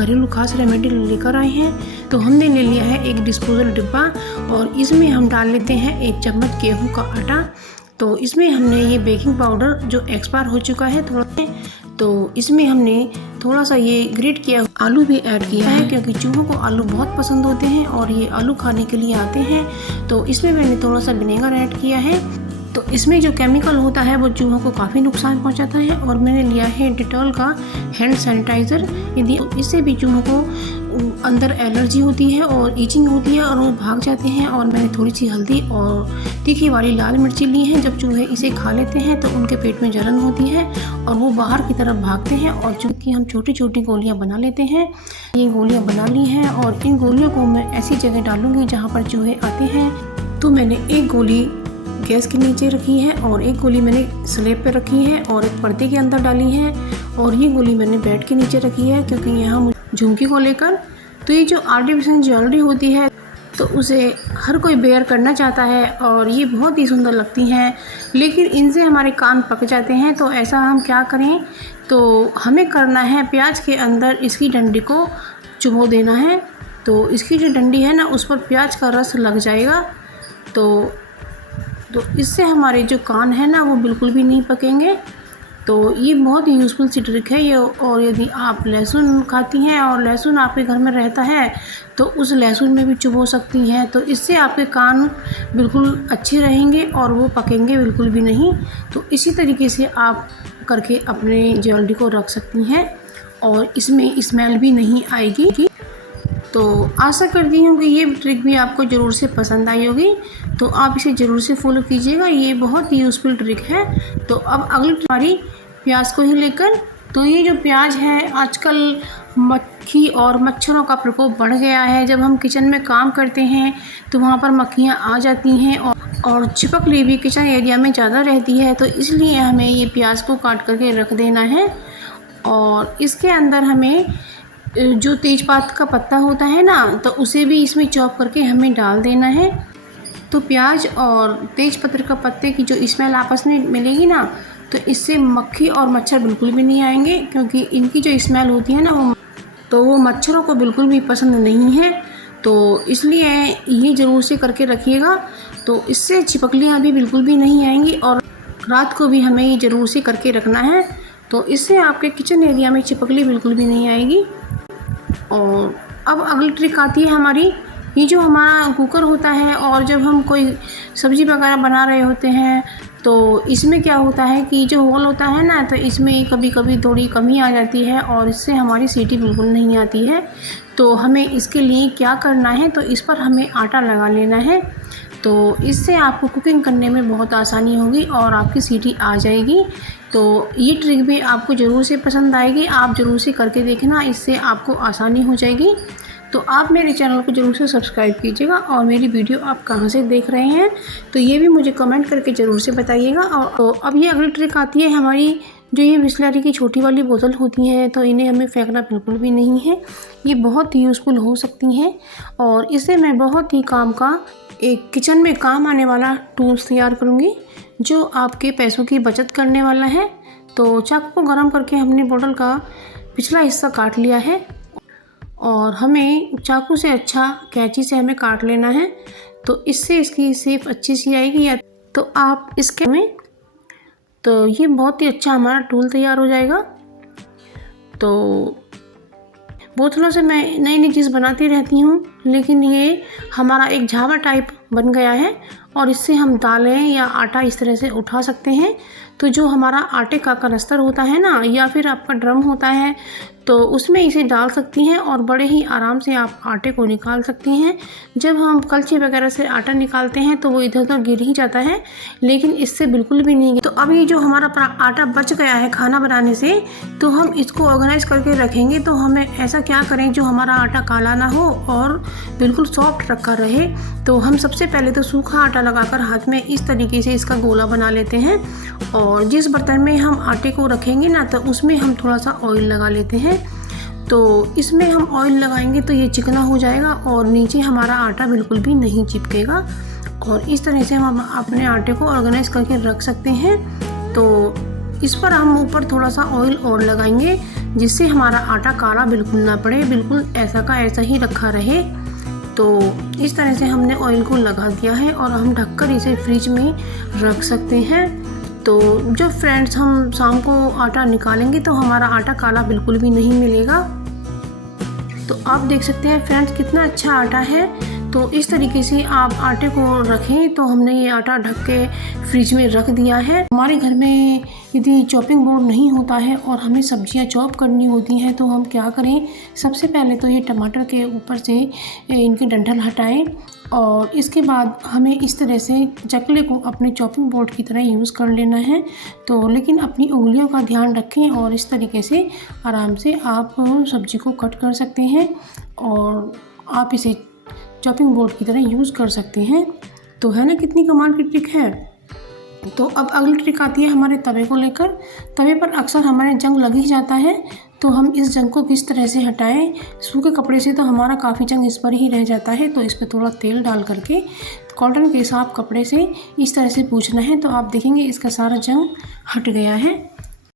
घरेलू खास रेमेडी लेकर आए हैं। तो हमने ले लिया है एक डिस्पोजल डिब्बा और इसमें हम डाल लेते हैं 1 चम्मच गेहूं का आटा। तो इसमें हमने ये बेकिंग पाउडर जो एक्सपायर हो चुका है थोड़ा, तो इसमें हमने थोड़ा सा ये ग्रेट किया आलू भी ऐड किया है, क्योंकि चूहों को आलू बहुत पसंद होते हैं और ये आलू खाने के लिए आते हैं। तो इसमें मैंने थोड़ा सा विनेगर ऐड किया है। तो इसमें जो केमिकल होता है वो चूहों को काफ़ी नुकसान पहुंचाता है। और मैंने लिया है डेटॉल का हैंड सैनिटाइज़र, यदि इससे भी चूहों को अंदर एलर्जी होती है और ईचिंग होती है और वो भाग जाते हैं। और मैंने थोड़ी सी हल्दी और तीखी वाली लाल मिर्ची ली है। जब चूहे इसे खा लेते हैं तो उनके पेट में जलन होती है और वो बाहर की तरफ भागते हैं। और चूँकि हम छोटी छोटी गोलियां बना लेते हैं, ये गोलियां बना ली हैं और इन गोलियों को मैं ऐसी जगह डालूंगी जहाँ पर चूहे आते हैं। तो मैंने एक गोली गैस के नीचे रखी है और एक गोली मैंने स्लैब पे रखी है और एक पर्दे के अंदर डाली है और ये गोली मैंने बेड के नीचे रखी है, क्योंकि यहाँ झुमकी को लेकर। तो ये जो आर्टिफिशियल ज्वेलरी होती है तो उसे हर कोई बेयर करना चाहता है और ये बहुत ही सुंदर लगती हैं, लेकिन इनसे हमारे कान पक जाते हैं। तो ऐसा हम क्या करें, तो हमें करना है प्याज के अंदर इसकी डंडी को चुभो देना है। तो इसकी जो डंडी है ना, उस पर प्याज का रस लग जाएगा। तो इससे हमारे जो कान है ना वो बिल्कुल भी नहीं पकेंगे। तो ये बहुत ही यूज़फुल सी ट्रिक है ये। और यदि आप लहसुन खाती हैं और लहसुन आपके घर में रहता है तो उस लहसुन में भी चुभो सकती हैं। तो इससे आपके कान बिल्कुल अच्छे रहेंगे और वो पकेंगे बिल्कुल भी नहीं। तो इसी तरीके से आप करके अपने ज्वेलरी को रख सकती हैं और इसमें स्मेल भी नहीं आएगी। तो आशा करती हूँ कि ये ट्रिक भी आपको ज़रूर से पसंद आई होगी। तो आप इसे ज़रूर से फॉलो कीजिएगा, ये बहुत ही यूज़फुल ट्रिक है। तो अब अगली हमारी प्याज को ही लेकर, तो ये जो प्याज है, आजकल मक्खी और मच्छरों का प्रकोप बढ़ गया है। जब हम किचन में काम करते हैं तो वहाँ पर मक्खियाँ आ जाती हैं और छिपकली भी किचन एरिया में ज़्यादा रहती है। तो इसलिए हमें ये प्याज को काट करके रख देना है और इसके अंदर हमें जो तेज़पात का पत्ता होता है ना, तो उसे भी इसमें चॉप करके हमें डाल देना है। तो प्याज और तेज़पत्र का पत्ते की जो स्मेल आपस में मिलेगी ना, तो इससे मक्खी और मच्छर बिल्कुल भी नहीं आएंगे, क्योंकि इनकी जो स्मेल होती है ना वो मच्छरों को बिल्कुल भी पसंद नहीं है। तो इसलिए ये ज़रूर से करके रखिएगा। तो इससे छिपकलियाँ भी बिल्कुल भी नहीं आएंगी और रात को भी हमें ये ज़रूर से करके रखना है। तो इससे आपके किचन एरिया में छिपकली बिल्कुल भी नहीं आएगी। और अब अगली ट्रिक आती है हमारी, ये जो हमारा कुकर होता है और जब हम कोई सब्ज़ी वगैरह बना रहे होते हैं तो इसमें क्या होता है कि जो होल होता है ना, तो इसमें कभी कभी थोड़ी कमी आ जाती है और इससे हमारी सीटी बिल्कुल नहीं आती है। तो हमें इसके लिए क्या करना है, तो इस पर हमें आटा लगा लेना है। तो इससे आपको कुकिंग करने में बहुत आसानी होगी और आपकी सीटी आ जाएगी। तो ये ट्रिक भी आपको ज़रूर से पसंद आएगी, आप ज़रूर से करके देखना, इससे आपको आसानी हो जाएगी। तो आप मेरे चैनल को ज़रूर से सब्सक्राइब कीजिएगा और मेरी वीडियो आप कहाँ से देख रहे हैं तो ये भी मुझे कमेंट करके ज़रूर से बताइएगा। और तो अब ये अगली ट्रिक आती है हमारी, जो ये बिसलेरी की छोटी वाली बोतल होती हैं, तो इन्हें हमें फेंकना बिल्कुल भी नहीं है। ये बहुत ही यूज़फुल हो सकती हैं और इससे मैं बहुत ही काम का एक किचन में काम आने वाला टूल्स तैयार करूँगी जो आपके पैसों की बचत करने वाला है। तो चाकू को गर्म करके हमने बोतल का पिछला हिस्सा काट लिया है और हमें चाकू से अच्छा कैंची से हमें काट लेना है। तो इससे इसकी शेप अच्छी सी आएगी। या तो आप इसके में, तो ये बहुत ही अच्छा हमारा टूल तैयार हो जाएगा। तो बोतलों से मैं नई नई चीज़ बनाती रहती हूँ, लेकिन ये हमारा एक झावा टाइप बन गया है और इससे हम दालें या आटा इस तरह से उठा सकते हैं। तो जो हमारा आटे का कनस्तर होता है ना, या फिर आपका ड्रम होता है, तो उसमें इसे डाल सकती हैं और बड़े ही आराम से आप आटे को निकाल सकती हैं। जब हम कलछी वगैरह से आटा निकालते हैं तो वो इधर उधर गिर ही जाता है, लेकिन इससे बिल्कुल भी नहीं। तो अब ये जो हमारा आटा बच गया है खाना बनाने से, तो हम इसको ऑर्गेनाइज करके रखेंगे। तो हमें ऐसा क्या करें जो हमारा आटा काला ना हो और बिल्कुल सॉफ्ट रखा रहे। तो हम सबसे पहले तो सूखा आटा लगाकर हाथ में इस तरीके से इसका गोला बना लेते हैं और जिस बर्तन में हम आटे को रखेंगे ना, तो उसमें हम थोड़ा सा ऑयल लगा लेते हैं। तो इसमें हम ऑयल लगाएंगे तो ये चिकना हो जाएगा और नीचे हमारा आटा बिल्कुल भी नहीं चिपकेगा। और इस तरह से हम अपने आटे को ऑर्गेनाइज करके रख सकते हैं। तो इस पर हम ऊपर थोड़ा सा ऑयल और लगाएंगे जिससे हमारा आटा काला बिल्कुल ना पड़े, बिल्कुल ऐसा का ऐसा ही रखा रहे। तो इस तरह से हमने ऑयल को लगा दिया है और हम ढककर इसे फ्रिज में रख सकते हैं। तो जब फ्रेंड्स हम शाम को आटा निकालेंगे तो हमारा आटा काला बिल्कुल भी नहीं मिलेगा। तो आप देख सकते हैं फ्रेंड्स कितना अच्छा आटा है। तो इस तरीके से आप आटे को रखें। तो हमने ये आटा ढक के फ्रिज में रख दिया है। हमारे घर में यदि चॉपिंग बोर्ड नहीं होता है और हमें सब्जियां चॉप करनी होती हैं तो हम क्या करें, सबसे पहले तो ये टमाटर के ऊपर से इनके डंठल हटाएं और इसके बाद हमें इस तरह से चकले को अपने चॉपिंग बोर्ड की तरह यूज़ कर लेना है। तो लेकिन अपनी उंगलियों का ध्यान रखें और इस तरीके से आराम से आप सब्जी को कट कर सकते हैं और आप इसे चॉपिंग बोर्ड की तरह यूज़ कर सकते हैं। तो है ना कितनी कमाल की ट्रिक है। तो अब अगली ट्रिक आती है हमारे तवे को लेकर। तवे पर अक्सर हमारे जंग लग ही जाता है, तो हम इस जंग को किस तरह से हटाएं। सूखे कपड़े से तो हमारा काफ़ी जंग इस पर ही रह जाता है, तो इस पर थोड़ा तेल डाल करके कॉटन के साफ कपड़े से इस तरह से पोंछना है। तो आप देखेंगे इसका सारा जंग हट गया है।